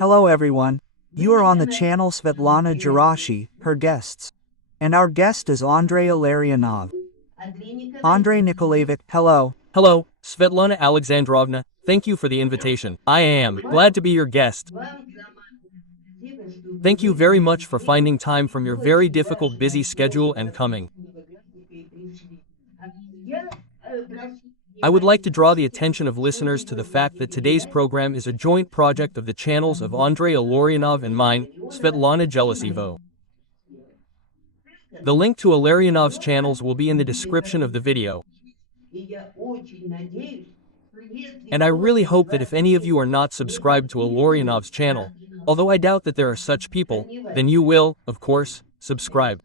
Hello everyone. You are on the channel Svetlana Jarashi, her guests. And our guest is Andrei Illarionov. Andrei Nikolaevich, hello. Hello, Svetlana Alexandrovna, thank you for the invitation. I am glad to be your guest. Thank you very much for finding time from your very difficult busy schedule and coming. I would like to draw the attention of listeners to the fact that today's program is a joint project of the channels of Andrei Illarionov and mine, Svetlana Gerasimova. The link to Illarionov's channels will be in the description of the video. And I really hope that if any of you are not subscribed to Illarionov's channel, although I doubt that there are such people, then you will, of course, subscribe.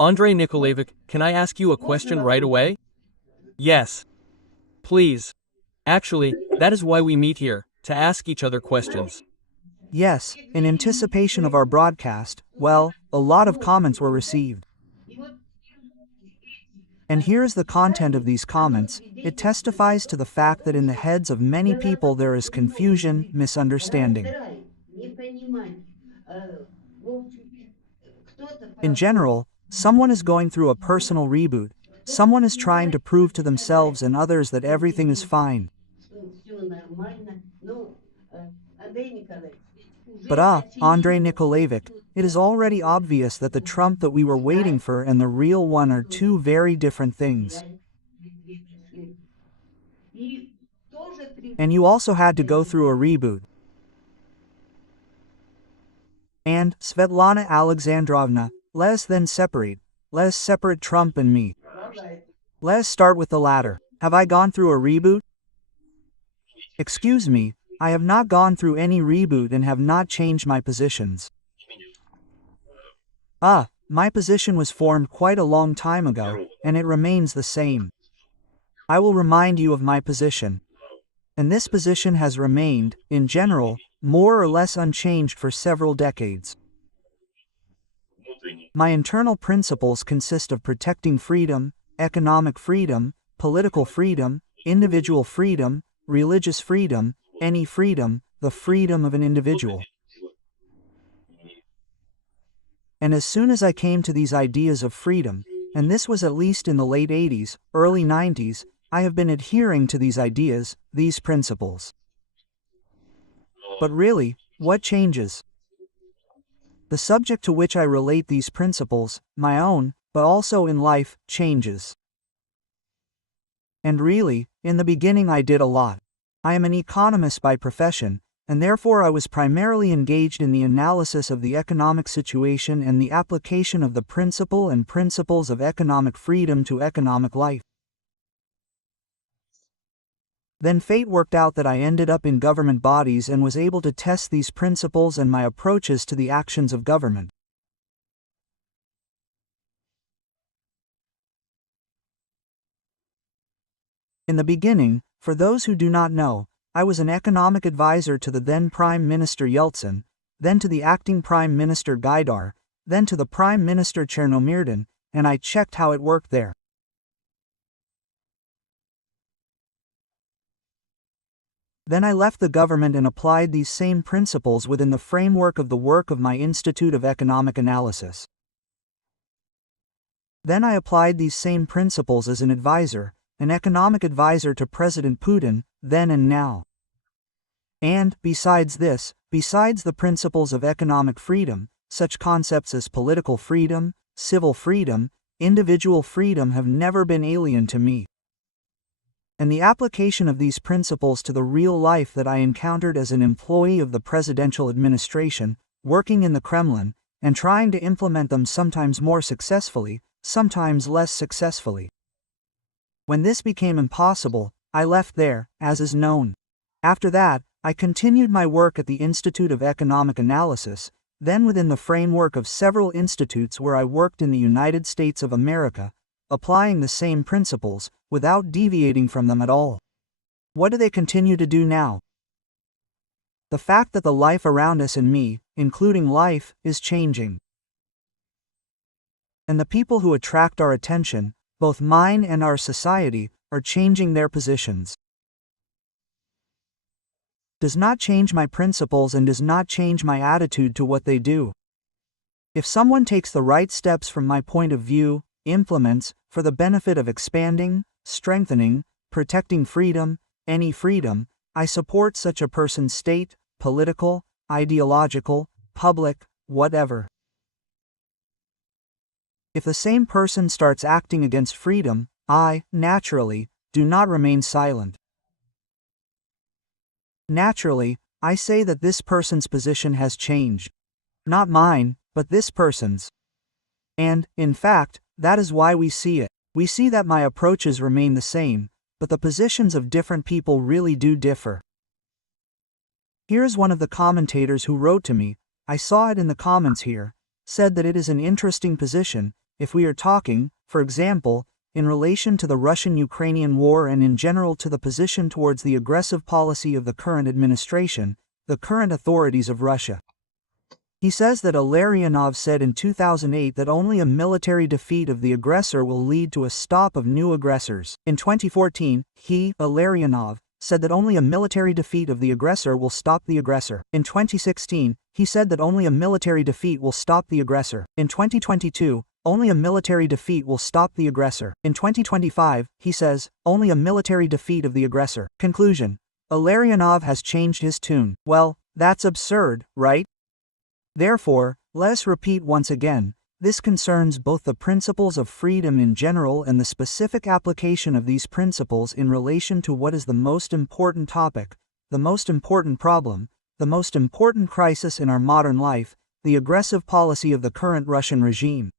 Andrei Nikolaevich, can I ask you a question right away? Yes. Please. Actually, that is why we meet here, to ask each other questions. Yes, in anticipation of our broadcast, well, a lot of comments were received. And here is the content of these comments. It testifies to the fact that in the heads of many people there is confusion, misunderstanding. In general, someone is going through a personal reboot. Someone is trying to prove to themselves and others that everything is fine. But Andrei Nikolaevich, it is already obvious that the Trump that we were waiting for and the real one are two very different things. And you also had to go through a reboot. And, Svetlana Alexandrovna, let's then separate. Let's separate Trump and me. Let's start with the latter. Have I gone through a reboot? Excuse me, I have not gone through any reboot and have not changed my positions. My position was formed quite a long time ago, and it remains the same. I will remind you of my position. And this position has remained, in general, more or less unchanged for several decades. My internal principles consist of protecting freedom, economic freedom, political freedom, individual freedom, religious freedom, any freedom, the freedom of an individual. And as soon as I came to these ideas of freedom, and this was at least in the late 80s, early 90s, I have been adhering to these ideas, these principles. But really, what changes? The subject to which I relate these principles, my own, but also in life, changes. And really, in the beginning I did a lot. I am an economist by profession, and therefore I was primarily engaged in the analysis of the economic situation and the application of the principle and principles of economic freedom to economic life. Then fate worked out that I ended up in government bodies and was able to test these principles and my approaches to the actions of government. In the beginning, for those who do not know, I was an economic advisor to the then Prime Minister Yeltsin, then to the acting Prime Minister Gaidar, then to the Prime Minister Chernomyrdin, and I checked how it worked there. Then I left the government and applied these same principles within the framework of the work of my Institute of Economic Analysis. Then I applied these same principles as an advisor, an economic advisor to President Putin, then and now. And, besides this, besides the principles of economic freedom, such concepts as political freedom, civil freedom, individual freedom have never been alien to me. And the application of these principles to the real life that I encountered as an employee of the presidential administration, working in the Kremlin, and trying to implement them sometimes more successfully, sometimes less successfully. When this became impossible, I left there, as is known. After that, I continued my work at the Institute of Economic Analysis, then within the framework of several institutes where I worked in the United States of America, applying the same principles, without deviating from them at all. What do they continue to do now? The fact that the life around us and me, including life, is changing. And the people who attract our attention, both mine and our society, are changing their positions. does not change my principles and does not change my attitude to what they do. If someone takes the right steps from my point of view, implements, for the benefit of expanding, strengthening, protecting freedom, any freedom, I support such a person's state, political, ideological, public, whatever. If the same person starts acting against freedom, I, naturally, do not remain silent. Naturally, I say that this person's position has changed. Not mine, but this person's. And, in fact, that is why we see it. We see that my approaches remain the same, but the positions of different people really do differ. Here's one of the commentators who wrote to me, I saw it in the comments here, said that it is an interesting position, if we are talking, for example, in relation to the Russian-Ukrainian war and in general to the position towards the aggressive policy of the current administration, the current authorities of Russia. He says that Illarionov said in 2008 that only a military defeat of the aggressor will lead to a stop of new aggressors. In 2014, he, Illarionov, said that only a military defeat of the aggressor will stop the aggressor. In 2016, he said that only a military defeat will stop the aggressor. In 2022, only a military defeat will stop the aggressor. In 2025, he says, only a military defeat of the aggressor. Conclusion. Illarionov has changed his tune. Well, that's absurd, right? Therefore, let us repeat once again, this concerns both the principles of freedom in general and the specific application of these principles in relation to what is the most important topic, the most important problem, the most important crisis in our modern life, the aggressive policy of the current Russian regime.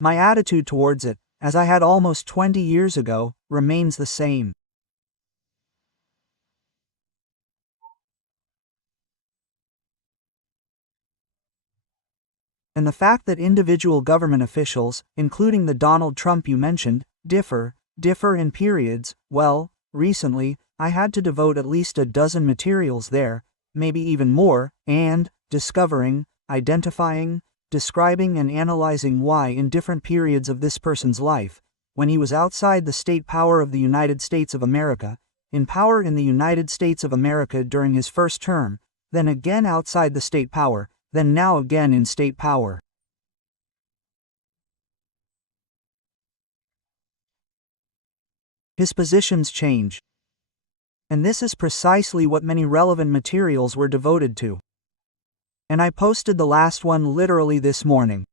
My attitude towards it, as I had almost 20 years ago, remains the same. And the fact that individual government officials, including the Donald Trump you mentioned, differ in periods, well, recently, I had to devote at least a dozen materials there, maybe even more, and discovering, identifying, describing and analyzing why in different periods of this person's life, when he was outside the state power of the United States of America, in power in the United States of America during his first term, then again outside the state power, then now again in state power. His positions change. And this is precisely what many relevant materials were devoted to. And I posted the last one literally this morning.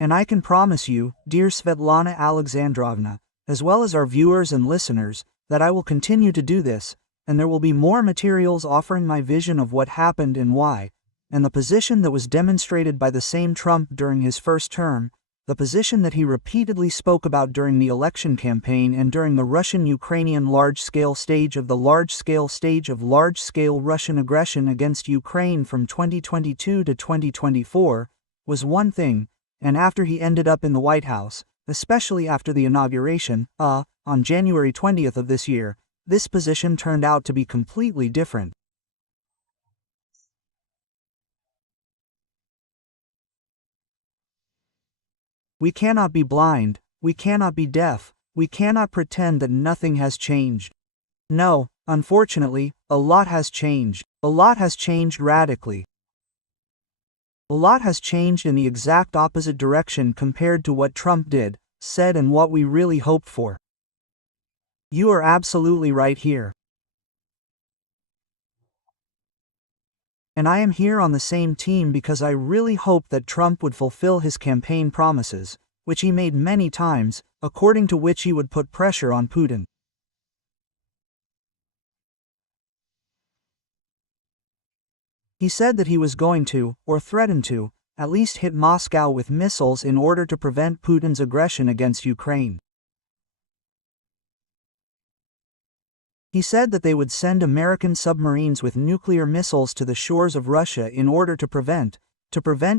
And I can promise you, dear Svetlana Alexandrovna, as well as our viewers and listeners, that I will continue to do this, and there will be more materials offering my vision of what happened and why, and the position that was demonstrated by the same Trump during his first term, the position that he repeatedly spoke about during the election campaign and during the Russian-Ukrainian large-scale stage of large-scale Russian aggression against Ukraine from 2022 to 2024, was one thing, and after he ended up in the White House, especially after the inauguration, on January 20th of this year, this position turned out to be completely different. We cannot be blind, we cannot be deaf, we cannot pretend that nothing has changed. No, unfortunately, a lot has changed. A lot has changed radically. A lot has changed in the exact opposite direction compared to what Trump did, said and what we really hoped for. You are absolutely right here. And I am here on the same team because I really hoped that Trump would fulfill his campaign promises, which he made many times, according to which he would put pressure on Putin. He said that he was going to, or threatened to, at least hit Moscow with missiles in order to prevent Putin's aggression against Ukraine. He said that they would send American submarines with nuclear missiles to the shores of Russia in order to prevent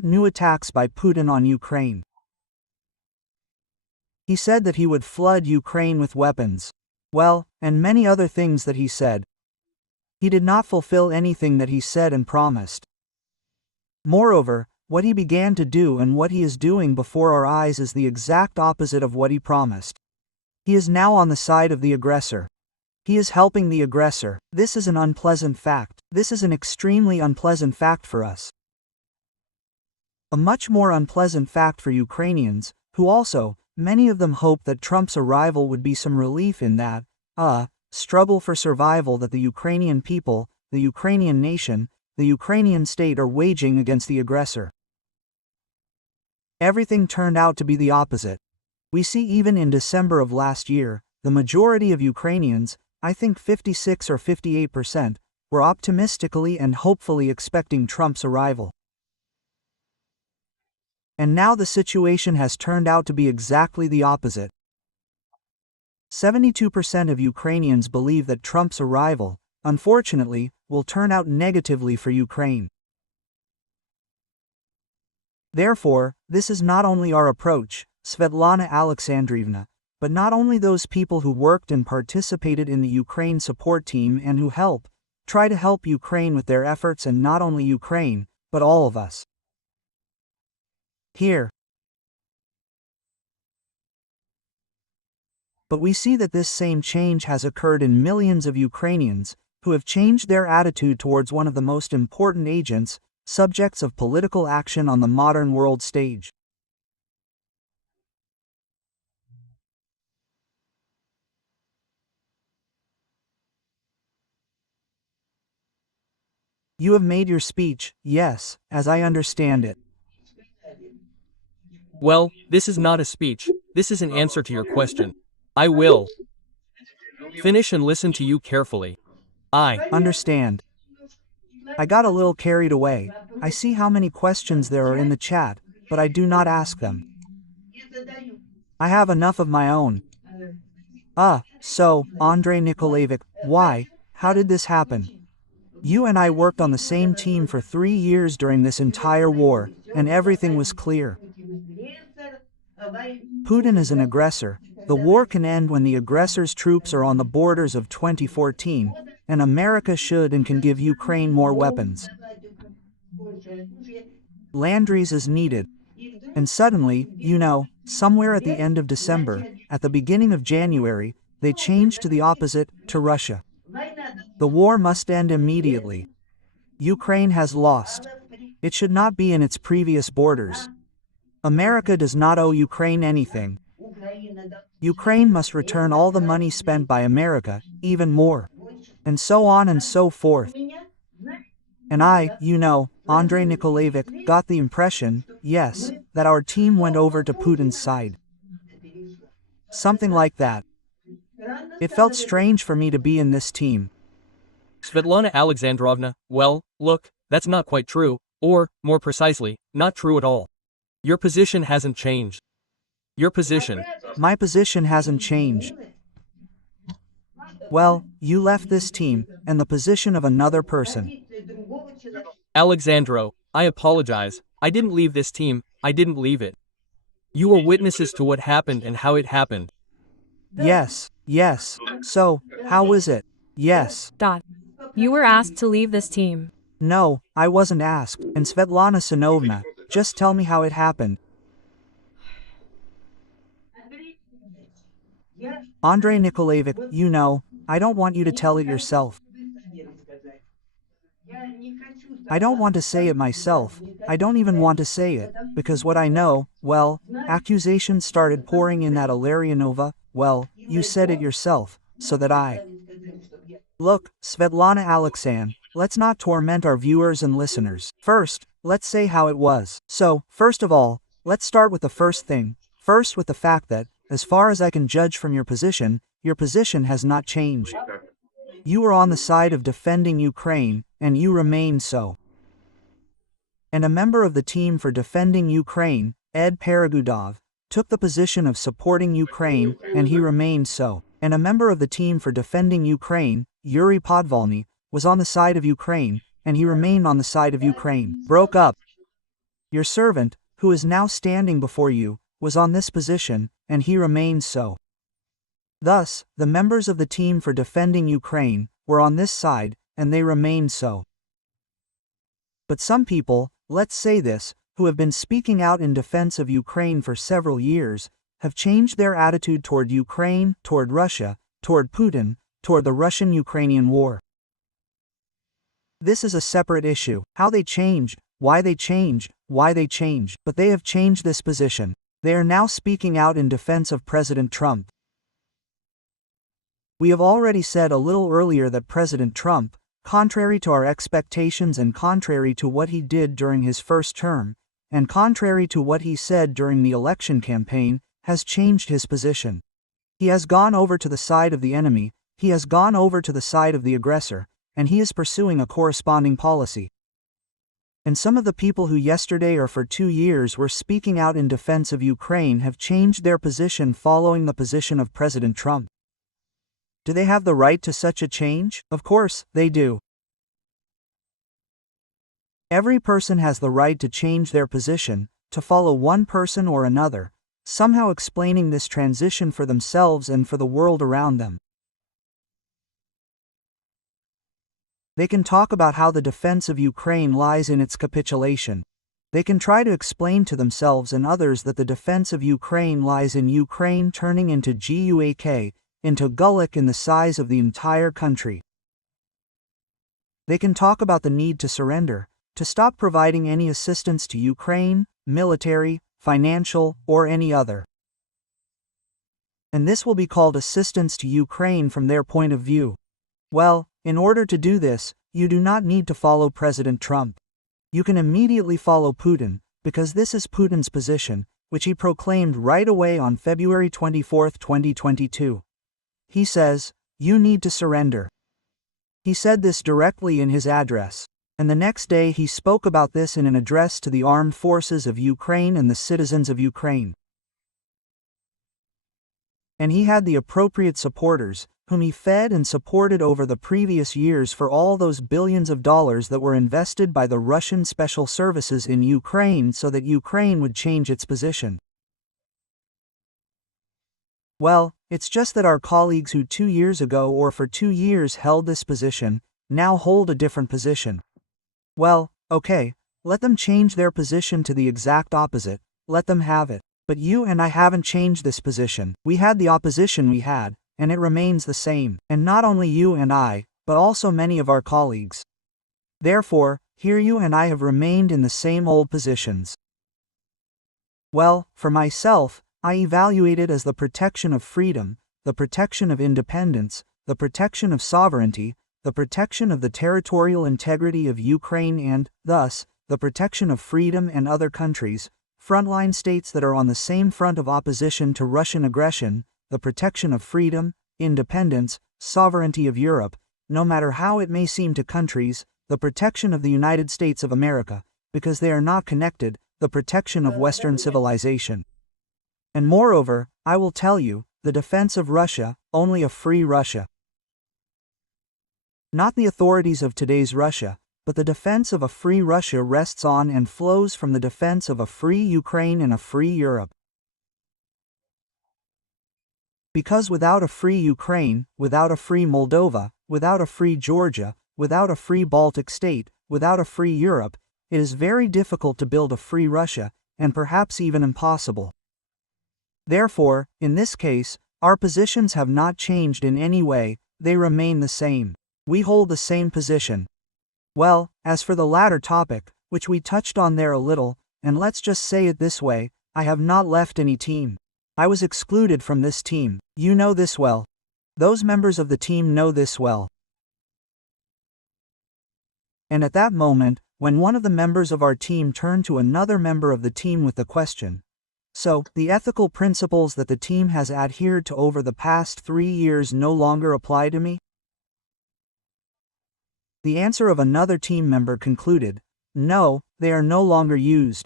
new attacks by Putin on Ukraine. He said that he would flood Ukraine with weapons. Well, and many other things that he said. He did not fulfill anything that he said and promised. Moreover, What he began to do and what he is doing before our eyes is the exact opposite of what he promised. He is now on the side of the aggressor. He is helping the aggressor. This is an unpleasant fact. This is an extremely unpleasant fact for us. A much more unpleasant fact for Ukrainians, who also, many of them hope that Trump's arrival would be some relief in that, struggle for survival that the Ukrainian people, the Ukrainian nation, the Ukrainian state are waging against the aggressor. Everything turned out to be the opposite. We see even in December of last year, the majority of Ukrainians, I think 56 or 58%, were optimistically and hopefully expecting Trump's arrival. And now the situation has turned out to be exactly the opposite. 72% of Ukrainians believe that Trump's arrival, unfortunately, will turn out negatively for Ukraine. Therefore, this is not only our approach, Svetlana Alexandrievna, but not only those people who worked and participated in the Ukraine support team and who try to help Ukraine with their efforts, and not only Ukraine, but all of us. Here. But we see that this same change has occurred in millions of Ukrainians, who have changed their attitude towards one of the most important agents, subjects of political action on the modern world stage. You have made your speech, yes, as I understand it. Well, this is not a speech, this is an answer to your question. I will finish and listen to you carefully. I understand. I got a little carried away. I see how many questions there are in the chat, but I do not ask them. I have enough of my own. So, Andrei Nikolaevich, why, how did this happen? You and I worked on the same team for 3 years during this entire war, and everything was clear. Putin is an aggressor. The war can end when the aggressor's troops are on the borders of 2014, and America should and can give Ukraine more weapons. Land-use is needed. And suddenly, somewhere at the end of December, at the beginning of January, they changed to the opposite, to Russia. The war must end immediately. Ukraine has lost. It should not be in its previous borders. America does not owe Ukraine anything. Ukraine must return all the money spent by America, even more. And so on and so forth. And I, Andrei Nikolaevich, got the impression, yes, that our team went over to Putin's side. Something like that. It felt strange for me to be in this team. Svetlana Alexandrovna, well, look, that's not quite true, or, more precisely, not true at all. Your position hasn't changed. Your position. My position hasn't changed. Well, you left this team, and the position of another person. Alexandro, I apologize. I didn't leave this team, I didn't leave it. You were witnesses to what happened and how it happened. Yes. So, how was it? Yes. You were asked to leave this team. No, I wasn't asked. And Svetlana Sinovna, just tell me how it happened. Andrei Nikolaevich, I don't want you to tell it yourself. I don't want to say it myself. I don't even want to say it, because what I know, well, accusations started pouring in that Illarionova, well, you said it yourself, so that I... Look, Svetlana Alexandrovna, let's not torment our viewers and listeners. First, let's say how it was. So, first of all, let's start with the first thing. First with the fact that, as far as I can judge from your position has not changed. You were on the side of defending Ukraine, and you remain so. And a member of the team for defending Ukraine, Ed Peregudov, took the position of supporting Ukraine, and he remained so. And a member of the team for defending Ukraine, Yuri Podvolny, was on the side of Ukraine, and he remained on the side of Ukraine. Broke up. Your servant, who is now standing before you, was on this position, and he remains so. Thus, the members of the team for defending Ukraine were on this side, and they remained so. But some people, let's say this, who have been speaking out in defense of Ukraine for several years, have changed their attitude toward Ukraine, toward Russia, toward Putin, toward the Russian-Ukrainian war. This is a separate issue, how they changed, why they changed, but they have changed this position. They are now speaking out in defense of President Trump. We have already said a little earlier that President Trump, contrary to our expectations and contrary to what he did during his first term, and contrary to what he said during the election campaign, has changed his position. He has gone over to the side of the enemy, he has gone over to the side of the aggressor, and he is pursuing a corresponding policy. And some of the people who yesterday or for 2 years were speaking out in defense of Ukraine have changed their position following the position of President Trump. Do they have the right to such a change? Of course, they do. Every person has the right to change their position, to follow one person or another, somehow explaining this transition for themselves and for the world around them. They can talk about how the defense of Ukraine lies in its capitulation. They can try to explain to themselves and others that the defense of Ukraine lies in Ukraine turning into GUAK, into Gulick in the size of the entire country. They can talk about the need to surrender, to stop providing any assistance to Ukraine, military, financial, or any other. And this will be called assistance to Ukraine from their point of view. Well, in order to do this, you do not need to follow President Trump. You can immediately follow Putin, because this is Putin's position, which he proclaimed right away on February 24, 2022. He says, "You need to surrender." He said this directly in his address. And the next day he spoke about this in an address to the armed forces of Ukraine and the citizens of Ukraine. And he had the appropriate supporters, whom he fed and supported over the previous years for all those billions of dollars that were invested by the Russian special services in Ukraine so that Ukraine would change its position. Well, it's just that our colleagues who 2 years ago or for 2 years held this position, now hold a different position. Well, okay, let them change their position to the exact opposite, let them have it. But you and I haven't changed this position. We had the opposition we had, and it remains the same. And not only you and I, but also many of our colleagues. Therefore, here you and I have remained in the same old positions. Well, for myself, I evaluate it as the protection of freedom, the protection of independence, the protection of sovereignty, the protection of the territorial integrity of Ukraine and, thus, the protection of freedom and other countries, frontline states that are on the same front of opposition to Russian aggression, the protection of freedom, independence, sovereignty of Europe, no matter how it may seem to countries, the protection of the United States of America, because they are not connected, the protection of Western civilization. And moreover, I will tell you, the defense of Russia, only a free Russia. Not the authorities of today's Russia, but the defense of a free Russia rests on and flows from the defense of a free Ukraine and a free Europe. Because without a free Ukraine, without a free Moldova, without a free Georgia, without a free Baltic state, without a free Europe, it is very difficult to build a free Russia, and perhaps even impossible. Therefore, in this case, our positions have not changed in any way, they remain the same. We hold the same position. Well, as for the latter topic, which we touched on there a little, and let's just say it this way, I have not left any team. I was excluded from this team. You know this well. Those members of the team know this well. And at that moment, when one of the members of our team turned to another member of the team with the question, "So, the ethical principles that the team has adhered to over the past 3 years no longer apply to me?" The answer of another team member concluded, "No, they are no longer used."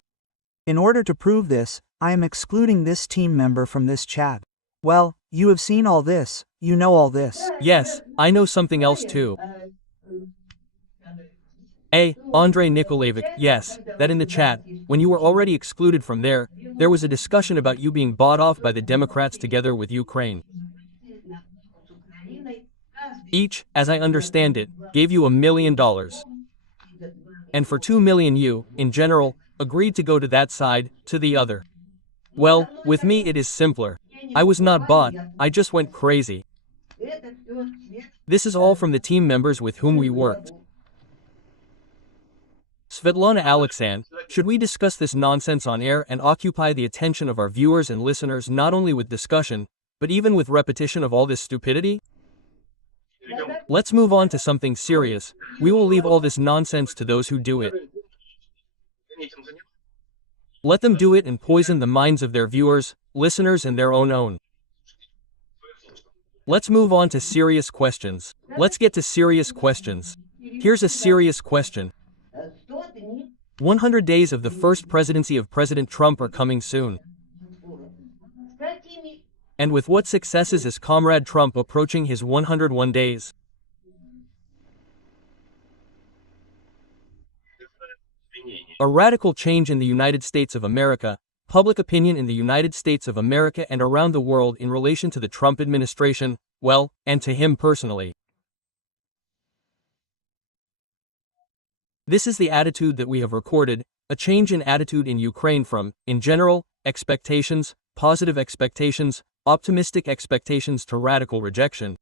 In order to prove this, I am excluding this team member from this chat. Well, you have seen all this, you know all this. Yes, I know something else too. Andrei Nikolaevich, yes, that in the chat, when you were already excluded from there was a discussion about you being bought off by the Democrats together with Ukraine. Each, as I understand it, gave you $1 million. And for 2 million you, in general, agreed to go to that side, to the other. Well, with me it is simpler. I was not bought, I just went crazy. This is all from the team members with whom we worked. Svetlana Alexand, should we discuss this nonsense on air and occupy the attention of our viewers and listeners not only with discussion, but even with repetition of all this stupidity? Let's move on to something serious. We will leave all this nonsense to those who do it. Let them do it and poison the minds of their viewers, listeners and their own. Let's move on to serious questions. Let's get to serious questions. Here's a serious question. 100 days of the first presidency of President Trump are coming soon. And with what successes is Comrade Trump approaching his 101 days? A radical change in the United States of America, public opinion in the United States of America and around the world in relation to the Trump administration, well, and to him personally. This is the attitude that we have recorded, a change in attitude in Ukraine from, in general, expectations, positive expectations, optimistic expectations to radical rejection.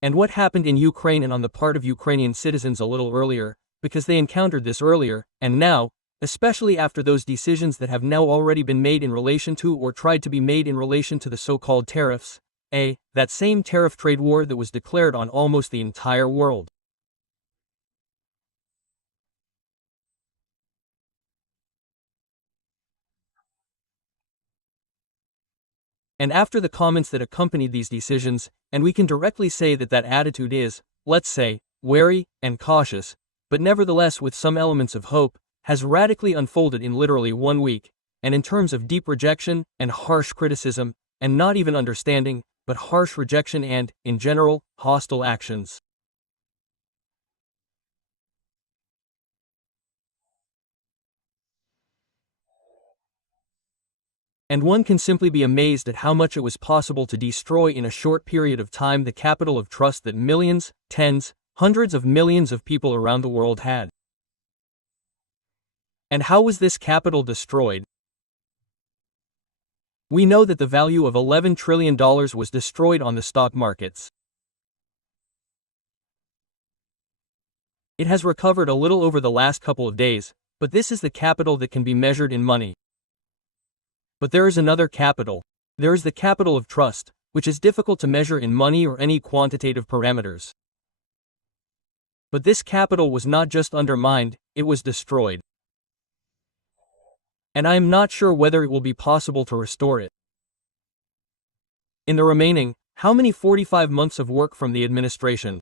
And what happened in Ukraine and on the part of Ukrainian citizens a little earlier, because they encountered this earlier, and now, especially after those decisions that have now already been made in relation to or tried to be made in relation to the so-called tariffs, that same tariff trade war that was declared on almost the entire world. And after the comments that accompanied these decisions, and we can directly say that that attitude is, let's say, wary and cautious, but nevertheless with some elements of hope, has radically unfolded in literally 1 week, and in terms of deep rejection and harsh criticism, and not even understanding, but harsh rejection and, in general, hostile actions. And one can simply be amazed at how much it was possible to destroy in a short period of time the capital of trust that millions, tens, hundreds of millions of people around the world had. And how was this capital destroyed? We know that the value of $11 trillion was destroyed on the stock markets. It has recovered a little over the last couple of days, but this is the capital that can be measured in money. But there is another capital. There is the capital of trust, which is difficult to measure in money or any quantitative parameters. But this capital was not just undermined, it was destroyed. And I am not sure whether it will be possible to restore it. In the remaining, how many 45 months of work from the administration?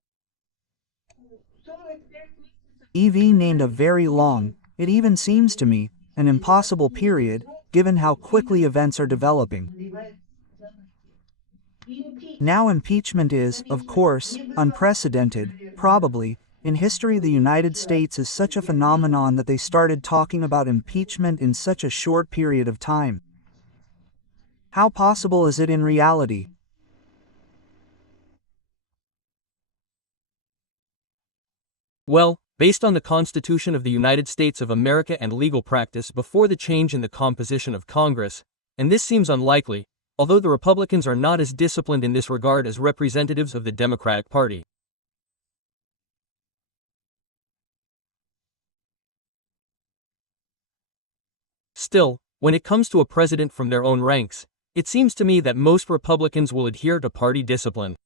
EV named a very long, it even seems to me, an impossible period, given how quickly events are developing. Now impeachment is, of course, unprecedented, probably, in history the United States is such a phenomenon that they started talking about impeachment in such a short period of time. How possible is it in reality? Well, based on the Constitution of the United States of America and legal practice before the change in the composition of Congress, and this seems unlikely, although the Republicans are not as disciplined in this regard as representatives of the Democratic Party. Still, when it comes to a president from their own ranks, it seems to me that most Republicans will adhere to party discipline.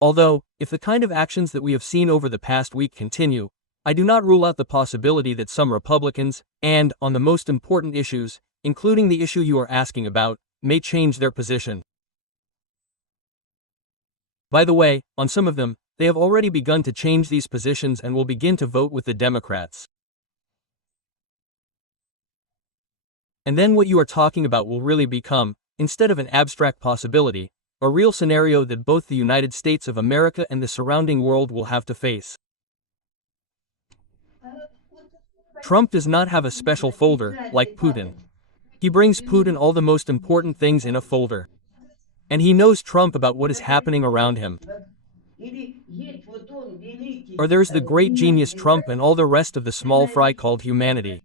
Although, if the kind of actions that we have seen over the past week continue, I do not rule out the possibility that some Republicans, and, on the most important issues, including the issue you are asking about, may change their position. By the way, on some of them, they have already begun to change these positions and will begin to vote with the Democrats. And then what you are talking about will really become, instead of an abstract possibility, a real scenario that both the United States of America and the surrounding world will have to face. Trump does not have a special folder, like Putin. He brings Putin all the most important things in a folder. And he knows Trump about what is happening around him. Or there's the great genius Trump and all the rest of the small fry called humanity.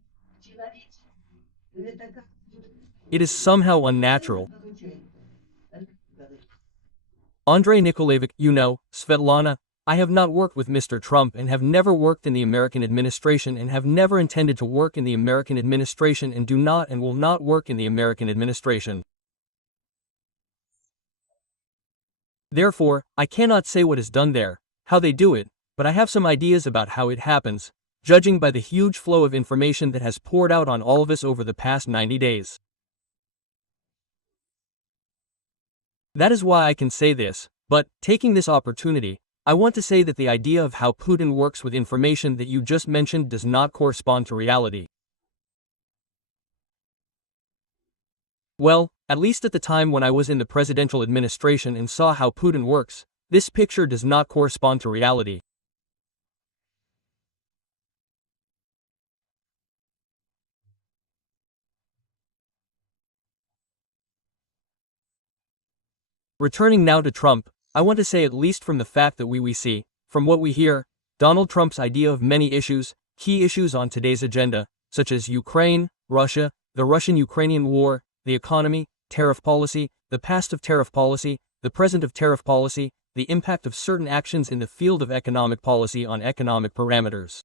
It is somehow unnatural. Andrei Nikolaevich, you know, Svetlana, I have not worked with Mr. Trump and have never worked in the American administration and have never intended to work in the American administration and do not and will not work in the American administration. Therefore, I cannot say what is done there, how they do it, but I have some ideas about how it happens, judging by the huge flow of information that has poured out on all of us over the past 90 days. That is why I can say this, but, taking this opportunity, I want to say that the idea of how Putin works with information that you just mentioned does not correspond to reality. Well, at least at the time when I was in the presidential administration and saw how Putin works, this picture does not correspond to reality. Returning now to Trump, I want to say at least from the fact that we see, from what we hear, Donald Trump's idea of many issues, key issues on today's agenda, such as Ukraine, Russia, the Russian-Ukrainian war, the economy, tariff policy, the past of tariff policy, the present of tariff policy, the impact of certain actions in the field of economic policy on economic parameters.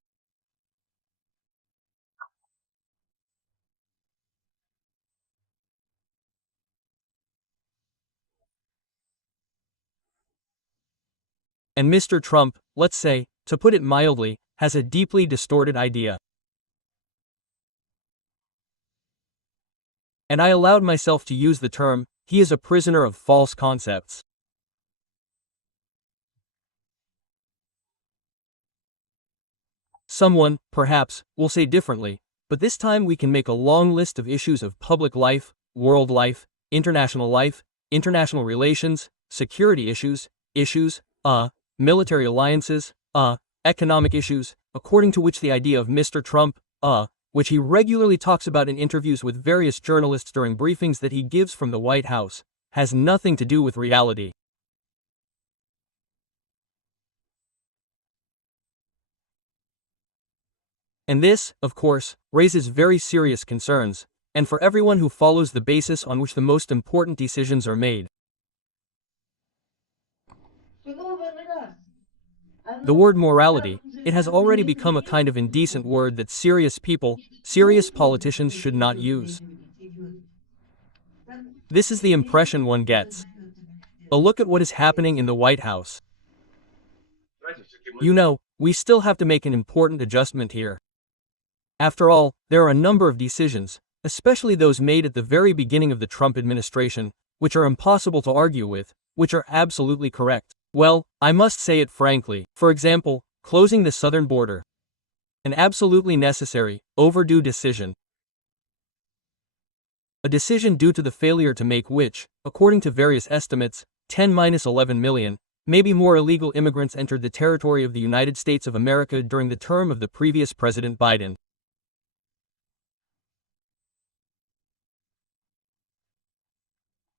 And Mr. Trump, let's say, to put it mildly, has a deeply distorted idea. And I allowed myself to use the term, he is a prisoner of false concepts. Someone, perhaps, will say differently, but this time we can make a long list of issues of public life, world life, international relations, security issues, military alliances, economic issues, according to which the idea of Mr. Trump, which he regularly talks about in interviews with various journalists during briefings that he gives from the White House, has nothing to do with reality. And this, of course, raises very serious concerns, and for everyone who follows the basis on which the most important decisions are made. The word morality, it has already become a kind of indecent word that serious people, serious politicians should not use. This is the impression one gets. A look at what is happening in the White House. You know, we still have to make an important adjustment here. After all, there are a number of decisions, especially those made at the very beginning of the Trump administration, which are impossible to argue with, which are absolutely correct. Well, I must say it frankly. For example, closing the southern border. An absolutely necessary, overdue decision. A decision due to the failure to make which, according to various estimates, 10-11 million, maybe more illegal immigrants entered the territory of the United States of America during the term of the previous President Biden.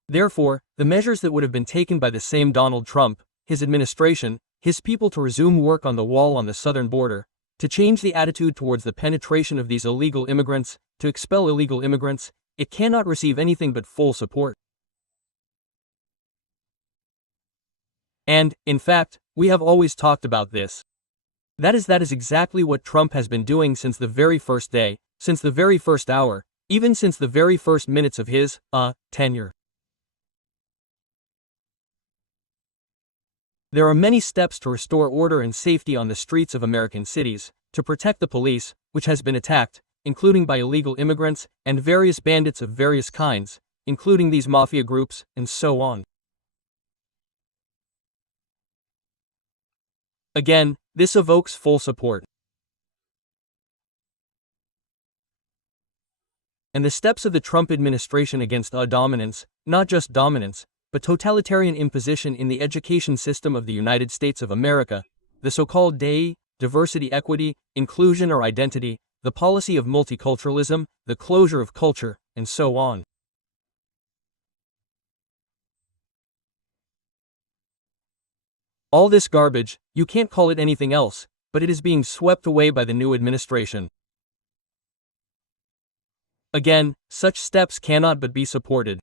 Therefore, the measures that would have been taken by the same Donald Trump, his administration, his people to resume work on the wall on the southern border, to change the attitude towards the penetration of these illegal immigrants, to expel illegal immigrants, it cannot receive anything but full support. And, in fact, we have always talked about this. That is exactly what Trump has been doing since the very first day, since the very first hour, even since the very first minutes of his, tenure. There are many steps to restore order and safety on the streets of American cities, to protect the police, which has been attacked, including by illegal immigrants, and various bandits of various kinds, including these mafia groups, and so on. Again, this evokes full support. And the steps of the Trump administration against dominance, not just dominance, but totalitarian imposition in the education system of the United States of America, the so-called DEI, diversity, equity, inclusion or identity, the policy of multiculturalism, the closure of culture, and so on. All this garbage, you can't call it anything else, but it is being swept away by the new administration. Again, such steps cannot but be supported.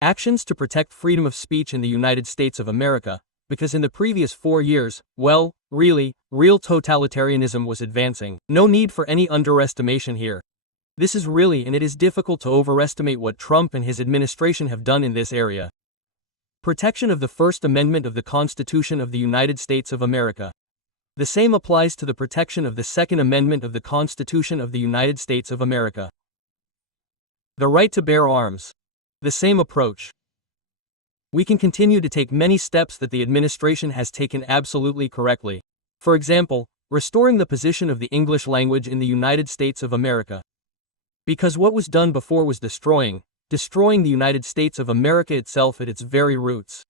Actions to protect freedom of speech in the United States of America, because in the previous 4 years, well, really, real totalitarianism was advancing. No need for any underestimation here. This is really, and it is difficult to overestimate what Trump and his administration have done in this area. Protection of the First Amendment of the Constitution of the United States of America. The same applies to the protection of the Second Amendment of the Constitution of the United States of America. The right to bear arms. The same approach. We can continue to take many steps that the administration has taken absolutely correctly. For example, restoring the position of the English language in the United States of America. Because what was done before was destroying the United States of America itself at its very roots.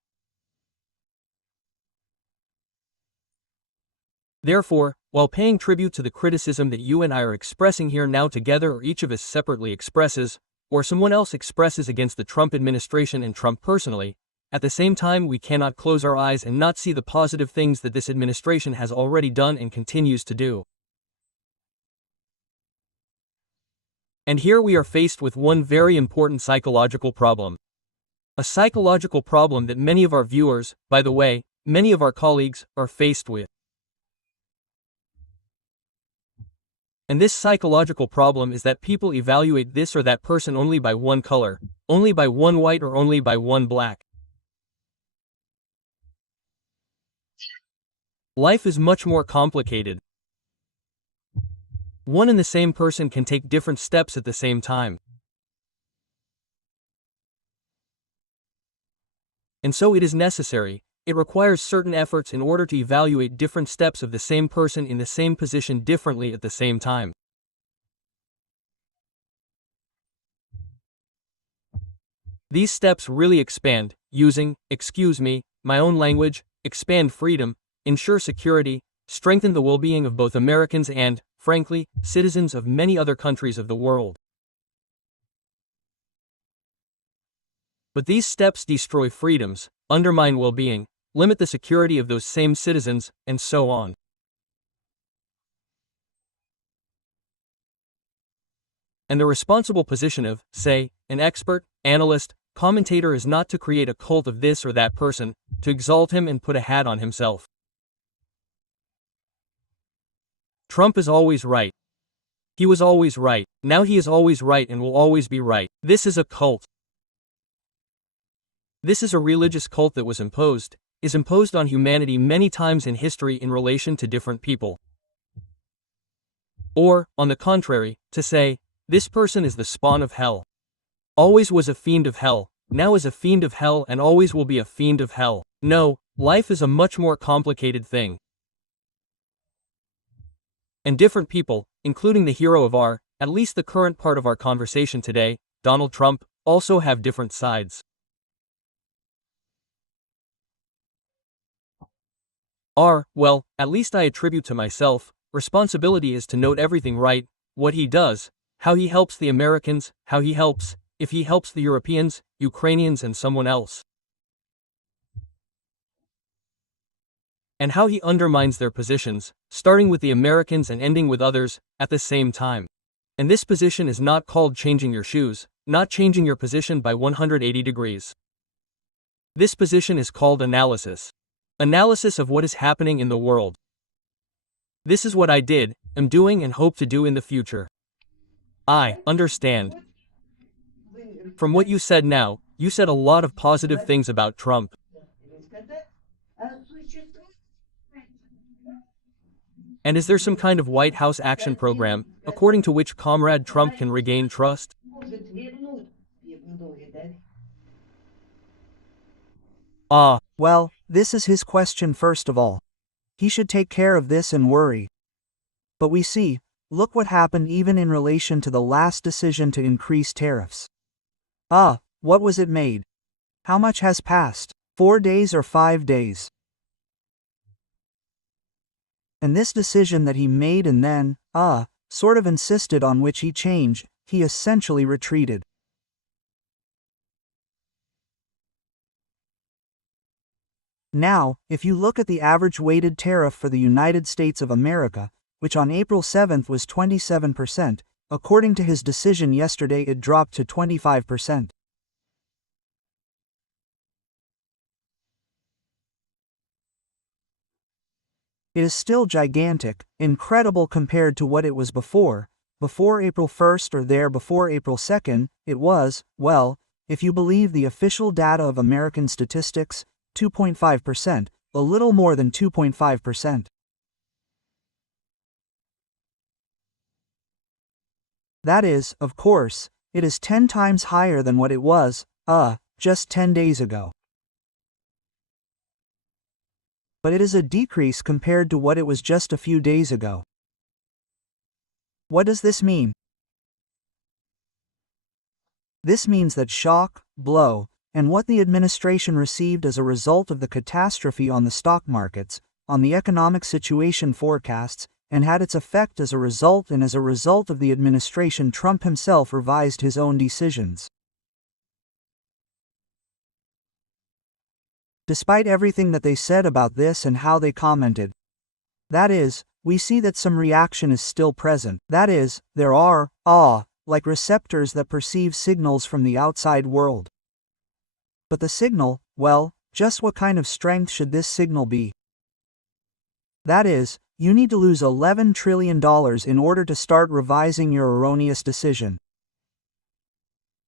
Therefore, while paying tribute to the criticism that you and I are expressing here now together, or each of us separately expresses, or someone else expresses against the Trump administration and Trump personally, at the same time we cannot close our eyes and not see the positive things that this administration has already done and continues to do. And here we are faced with one very important psychological problem. A psychological problem that many of our viewers, by the way, many of our colleagues, are faced with. And this psychological problem is that people evaluate this or that person only by one color, only by one white, or only by one black. Life is much more complicated. One and the same person can take different steps at the same time. And so it is necessary, it requires certain efforts in order to evaluate different steps of the same person in the same position differently at the same time. These steps really expand, using, my own language, expand freedom, ensure security, strengthen the well-being of both Americans and, frankly, citizens of many other countries of the world. But these steps destroy freedoms, undermine well-being, limit the security of those same citizens, and so on. And the responsible position of, say, an expert, analyst, commentator is not to create a cult of this or that person, to exalt him and put a hat on himself. Trump is always right. He was always right. Now he is always right and will always be right. This is a cult. This is a religious cult that is imposed on humanity many times in history in relation to different people. Or, on the contrary, to say, this person is the spawn of hell. Always was a fiend of hell, now is a fiend of hell, and always will be a fiend of hell. No, life is a much more complicated thing. And different people, including the hero of at least the current part of our conversation today, Donald Trump, also have different sides. Well, at least I attribute to myself, responsibility is to note everything right, what he does, how he helps the Americans, if he helps the Europeans, Ukrainians, and someone else. And how he undermines their positions, starting with the Americans and ending with others, at the same time. And this position is not called changing your shoes, not changing your position by 180 degrees. This position is called analysis. Analysis of what is happening in the world. This is what I did, am doing, and hope to do in the future. I understand. From what you said now, you said a lot of positive things about Trump. And is there some kind of White House action program, according to which Comrade Trump can regain trust? Well, this is his question first of all. He should take care of this and worry. But we see, look what happened even in relation to the last decision to increase tariffs. What was it made? How much has passed? 4 days or 5 days? And this decision that he made and then, sort of insisted on, which he changed, he essentially retreated. Now, if you look at the average weighted tariff for the United States of America, which on April 7th was 27%, according to his decision yesterday it dropped to 25%. It is still gigantic, incredible compared to what it was before April 1st or there before April 2nd, it was, well, if you believe the official data of American statistics, 2.5%, a little more than 2.5%. That is, of course, it is 10 times higher than what it was, just 10 days ago. But it is a decrease compared to what it was just a few days ago. What does this mean? This means that shock, blow, and what the administration received as a result of the catastrophe on the stock markets, on the economic situation forecasts, and had its effect as a result of the administration Trump himself revised his own decisions. Despite everything that they said about this and how they commented. That is, we see that some reaction is still present. That is, there are, like receptors that perceive signals from the outside world. But the signal, well, just what kind of strength should this signal be? That is, you need to lose $11 trillion in order to start revising your erroneous decision.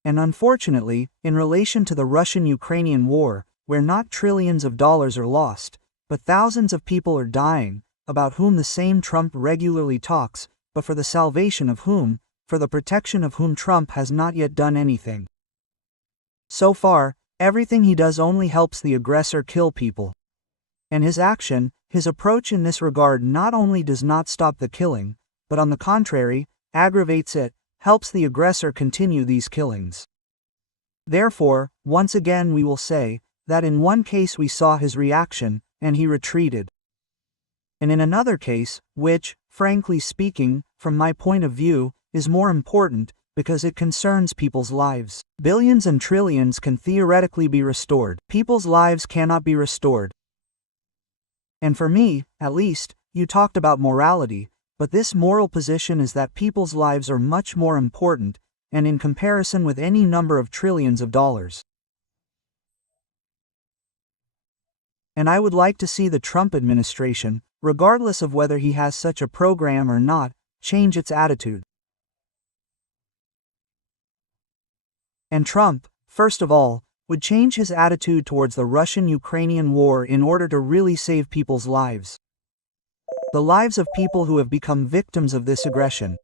And unfortunately, in relation to the Russian-Ukrainian war, where not trillions of dollars are lost, but thousands of people are dying, about whom the same Trump regularly talks, but for the salvation of whom, for the protection of whom Trump has not yet done anything. So far, everything he does only helps the aggressor kill people. And his action, his approach in this regard not only does not stop the killing, but on the contrary, aggravates it, helps the aggressor continue these killings. Therefore, once again we will say, that in one case we saw his reaction, and he retreated. And in another case, which, frankly speaking, from my point of view, is more important, because it concerns people's lives. Billions and trillions can theoretically be restored. People's lives cannot be restored. And for me, at least, you talked about morality, but this moral position is that people's lives are much more important, and in comparison with any number of trillions of dollars. And I would like to see the Trump administration, regardless of whether he has such a program or not, change its attitude. And Trump, first of all, would change his attitude towards the Russian-Ukrainian war in order to really save people's lives. The lives of people who have become victims of this aggression.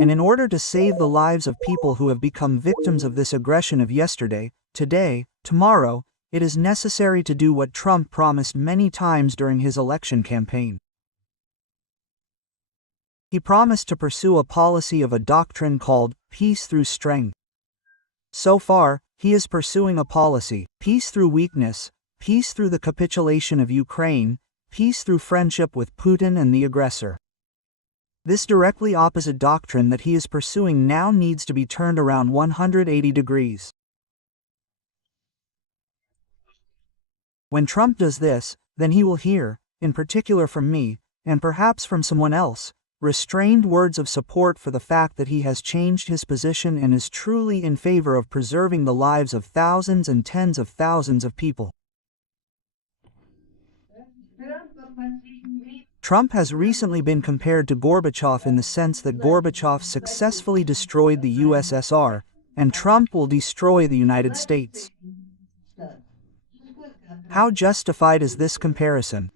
And in order to save the lives of people who have become victims of this aggression of yesterday, today, tomorrow, it is necessary to do what Trump promised many times during his election campaign. He promised to pursue a policy of a doctrine called peace through strength. So far, he is pursuing a policy, peace through weakness, peace through the capitulation of Ukraine, peace through friendship with Putin and the aggressor. This directly opposite doctrine that he is pursuing now needs to be turned around 180 degrees. When Trump does this, then he will hear, in particular from me, and perhaps from someone else, restrained words of support for the fact that he has changed his position and is truly in favor of preserving the lives of thousands and tens of thousands of people. Trump has recently been compared to Gorbachev in the sense that Gorbachev successfully destroyed the USSR, and Trump will destroy the United States. How justified is this comparison?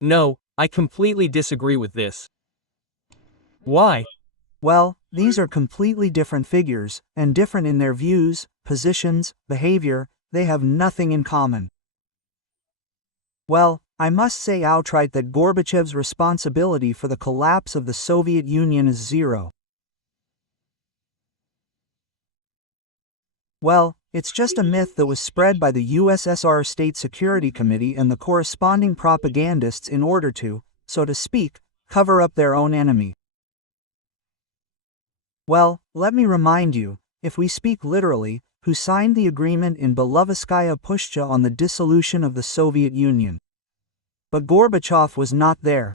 No, I completely disagree with this. Why? Well, these are completely different figures, and different in their views, positions, behavior. They have nothing in common. Well, I must say outright that Gorbachev's responsibility for the collapse of the Soviet Union is zero. Well, it's just a myth that was spread by the USSR State Security Committee and the corresponding propagandists in order to, so to speak, cover up their own enemy. Well, let me remind you, if we speak literally, who signed the agreement in Belovetskaya Pushcha on the dissolution of the Soviet Union. But Gorbachev was not there.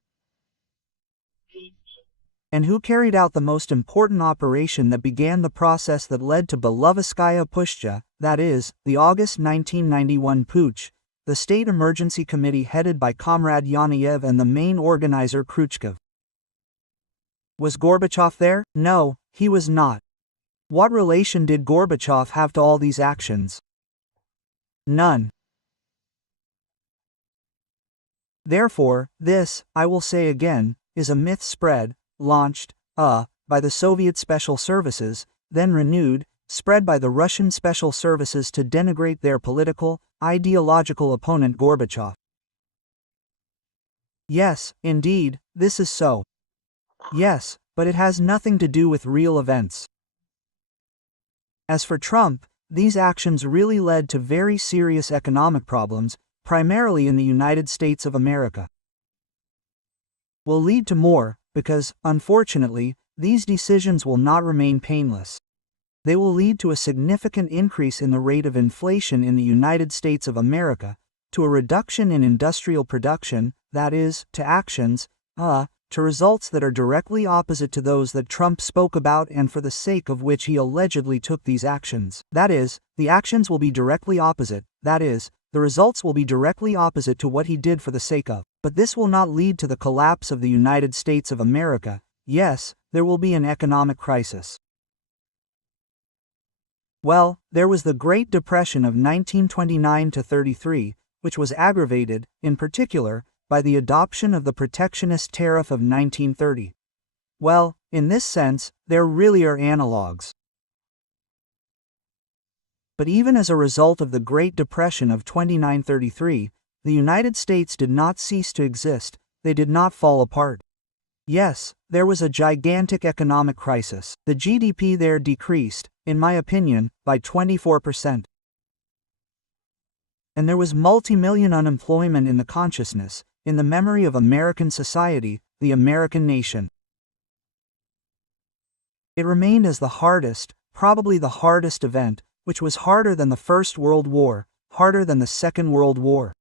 And who carried out the most important operation that began the process that led to Belovetskaya Pushcha, that is, the August 1991 putsch, the State Emergency Committee headed by Comrade Yanayev and the main organizer Khrushchev. Was Gorbachev there? No, he was not. What relation did Gorbachev have to all these actions? None. Therefore, this, I will say again, is a myth spread, launched, by the Soviet Special Services, then renewed, spread by the Russian Special Services to denigrate their political, ideological opponent Gorbachev. Yes, indeed, this is so. Yes, but it has nothing to do with real events. As for Trump, these actions really led to very serious economic problems, primarily in the United States of America. Will lead to more, because, unfortunately, these decisions will not remain painless. They will lead to a significant increase in the rate of inflation in the United States of America, to a reduction in industrial production, that is, to actions, to results that are directly opposite to those that Trump spoke about and for the sake of which he allegedly took these actions. That is, the actions will be directly opposite, that is, the results will be directly opposite to what he did for the sake of. But this will not lead to the collapse of the United States of America. Yes, there will be an economic crisis. Well, there was the Great Depression of 1929 to 33, which was aggravated, in particular, by the adoption of the protectionist tariff of 1930. Well, in this sense, there really are analogs. But even as a result of the Great Depression of 29-33, the United States did not cease to exist, they did not fall apart. Yes, there was a gigantic economic crisis. The GDP there decreased, in my opinion, by 24%. And there was multi-million unemployment in the consciousness, in the memory of American society, the American nation. It remained as the hardest, probably the hardest event, which was harder than the First World War, harder than the Second World War.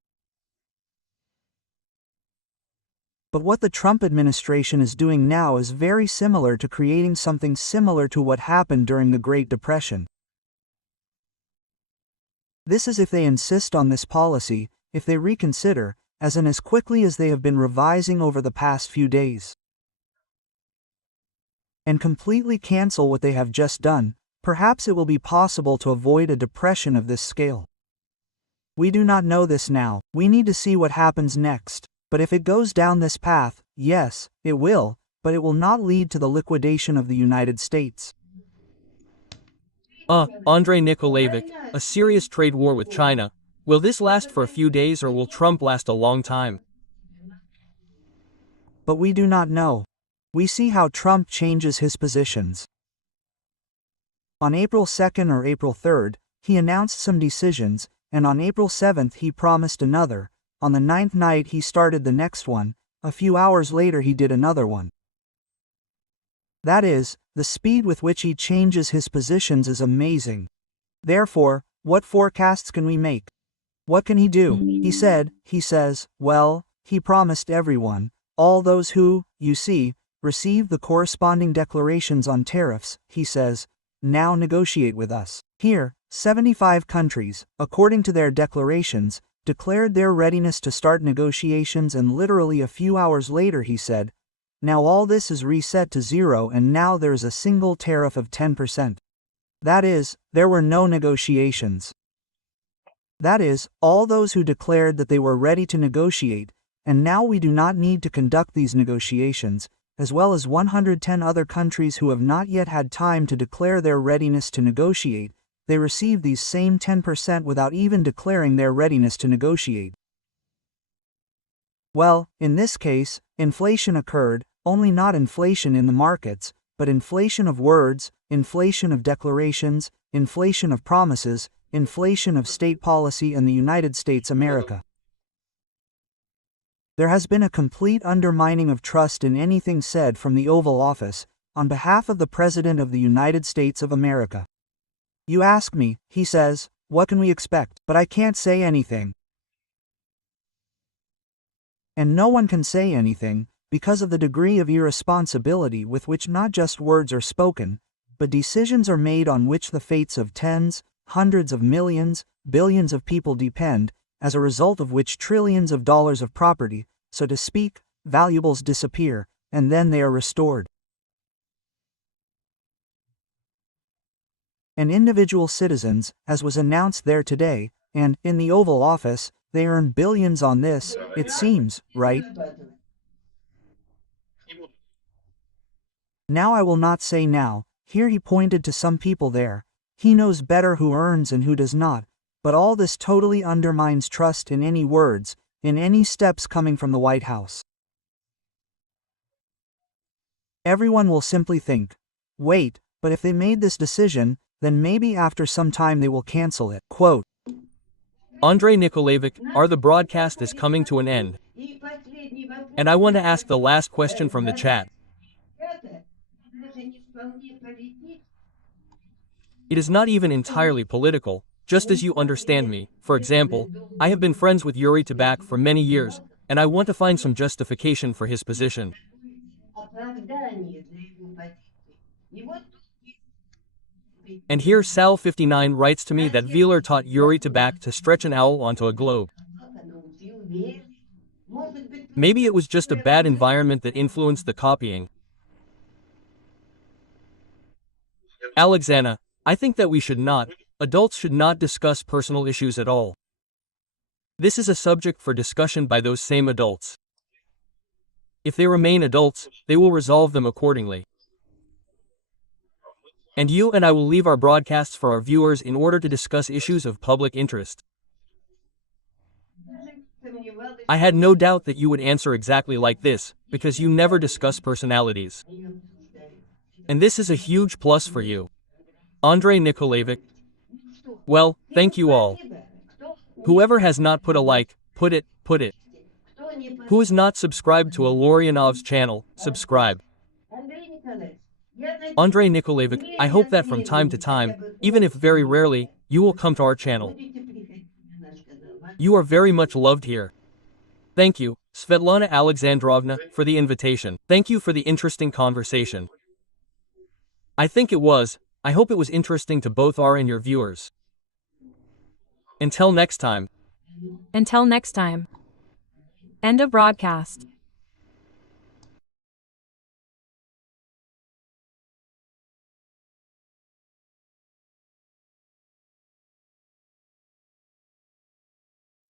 But what the Trump administration is doing now is very similar to creating something similar to what happened during the Great Depression. This is if they insist on this policy, if they reconsider, as quickly as they have been revising over the past few days, and completely cancel what they have just done, perhaps it will be possible to avoid a depression of this scale. We do not know this now, we need to see what happens next. But if it goes down this path, yes, it will, but it will not lead to the liquidation of the United States. Andrei Nikolaevich, a serious trade war with China. Will this last for a few days or will Trump last a long time? But we do not know. We see how Trump changes his positions. On April 2nd or April 3rd, he announced some decisions, and on April 7th he promised another. On the 9th night he started the next one, a few hours later he did another one. That is, the speed with which he changes his positions is amazing. Therefore, what forecasts can we make? What can he do? He says, well, he promised everyone, all those who, you see, received the corresponding declarations on tariffs, he says, now negotiate with us. Here, 75 countries, according to their declarations, declared their readiness to start negotiations, and literally a few hours later he said, now all this is reset to zero and now there is a single tariff of 10%. That is, there were no negotiations. That is, all those who declared that they were ready to negotiate, and now we do not need to conduct these negotiations, as well as 110 other countries who have not yet had time to declare their readiness to negotiate, they received these same 10% without even declaring their readiness to negotiate. Well, in this case, inflation occurred, only not inflation in the markets, but inflation of words, inflation of declarations, inflation of promises, inflation of state policy in the United States of America. There has been a complete undermining of trust in anything said from the Oval Office, on behalf of the President of the United States of America. You ask me, he says, what can we expect? But I can't say anything. And no one can say anything, because of the degree of irresponsibility with which not just words are spoken, but decisions are made on which the fates of tens, hundreds of millions, billions of people depend, as a result of which trillions of dollars of property, so to speak, valuables disappear, and then they are restored. And individual citizens, as was announced there today, and, in the Oval Office, they earn billions on this, it seems, right? Now I will not say now, here he pointed to some people there. He knows better who earns and who does not, but all this totally undermines trust in any words, in any steps coming from the White House. Everyone will simply think, wait, but if they made this decision, then maybe after some time they will cancel it. Quote, Andrei Nikolaevich, the broadcast is coming to an end. And I want to ask the last question from the chat. It is not even entirely political, just as you understand me. For example, I have been friends with Yuri Tabak for many years, and I want to find some justification for his position. And here Sal59 writes to me that Wheeler taught Yuri Tabak to stretch an owl onto a globe. Maybe it was just a bad environment that influenced the copying. Alexandra, I think that adults should not discuss personal issues at all. This is a subject for discussion by those same adults. If they remain adults, they will resolve them accordingly. And you and I will leave our broadcasts for our viewers in order to discuss issues of public interest. I had no doubt that you would answer exactly like this, because you never discuss personalities. And this is a huge plus for you. Andrei Nikolaevich. Well, thank you all. Whoever has not put a like, put it. Who is not subscribed to Illarionov's channel, subscribe. Andrei Nikolaevich, I hope that from time to time, even if very rarely, you will come to our channel. You are very much loved here. Thank you, Svetlana Alexandrovna, for the invitation. Thank you for the interesting conversation. I hope it was interesting to both our and your viewers. Until next time. Until next time. End of broadcast.